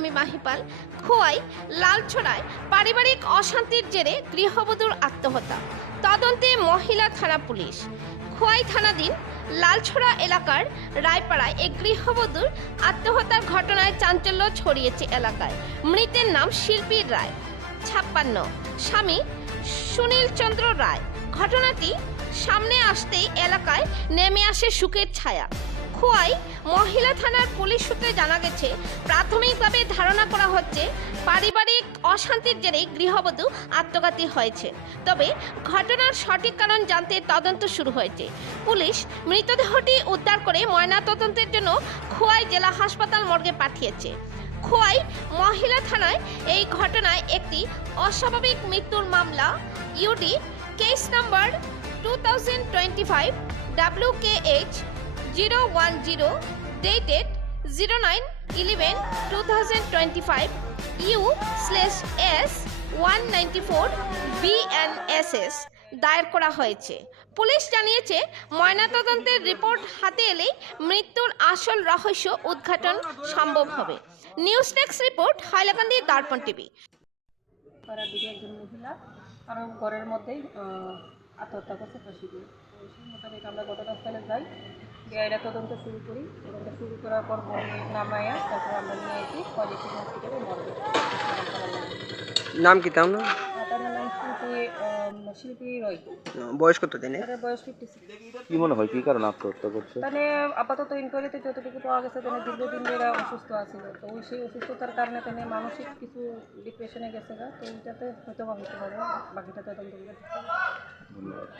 আমি মাহিপাল। খোয়াই লালছড়ায় পারিবারিক অশান্তির জেরে গৃহবধূর আত্মহত্যা, তদন্তে মহিলা থানা পুলিশ। খোয়াই থানাধীন লালছড়া এলাকার রায়পাড়ায় এক গৃহবধূর আত্মহত্যার ঘটনায় চাঞ্চল্য ছড়িয়েছে এলাকায়। মৃতের নাম শিল্পী রায়, 56, স্বামী সুনীল চন্দ্র রায়। ঘটনাটি সামনে আসতেই এলাকায় নেমে আসে শোকের ছায়া। খোয়াই মহিলা থানার পুলিশ সূত্রে জানা গেছে, প্রাথমিকভাবে ধারণা করা হচ্ছে পারিবারিক অশান্তির জেরেই গৃহবধূ আত্মঘাতী হয়েছে। তবে ঘটনার সঠিক কারণ জানতে তদন্ত শুরু হয়েছে। পুলিশ মৃতদেহটি উদ্ধার করে ময়নাতদন্তের জন্য খোয়াই জেলা হাসপাতাল মর্গে পাঠিয়েছে। খোয়াই মহিলা থানায় এই ঘটনায় একটি অস্বাভাবিক মৃত্যুর মামলা UD case number 2025 WKH 010 dated 09/11/2025 U/S 194 BNSS দায়ের করা হয়েছে। পুলিশ জানিয়েছে, ময়নাতদন্তের রিপোর্ট হাতে এলেই মৃত্যুর আসল রহস্য উদ্ঘাটন সম্ভব হবে। নিউজ ডেস্ক রিপোর্ট, হাইলাকান্দি দর্পণ টিভি। একজন মহিলা কারণ ঘরের মধ্যেই আত্মহত্যা করছে ফাঁসি দিয়ে। তো সেই মোতাবেক আমরা ঘটনাস্থলে যাই, গিয়ে এটা তদন্ত শুরু করি। তদন্ত শুরু করার পর নামাইয়া তারপর আমরা নিয়ে আসি পজিটিভ হসপিটালে মর্গে। নাম কি তার নাম? তার নাম শিল্পী রয়। বয়স কত দিনে? বয়স 56। কি মনে হয় কি কারণে আত্মহত্যা করছে? মানে আপাতত ইনকোয়ারিতে যতটুকু পাওয়া গেছে তিনি দীর্ঘদিন ধরে অসুস্থ আছিল। তো সেই অসুস্থতার কারণে তিনি মানসিক কিছু ডিপ্রেশনে গেছে, তো ওইটাতে হয়তো বা হতে পারে। বাকিটা তদন্ত করে। ধন্যবাদ।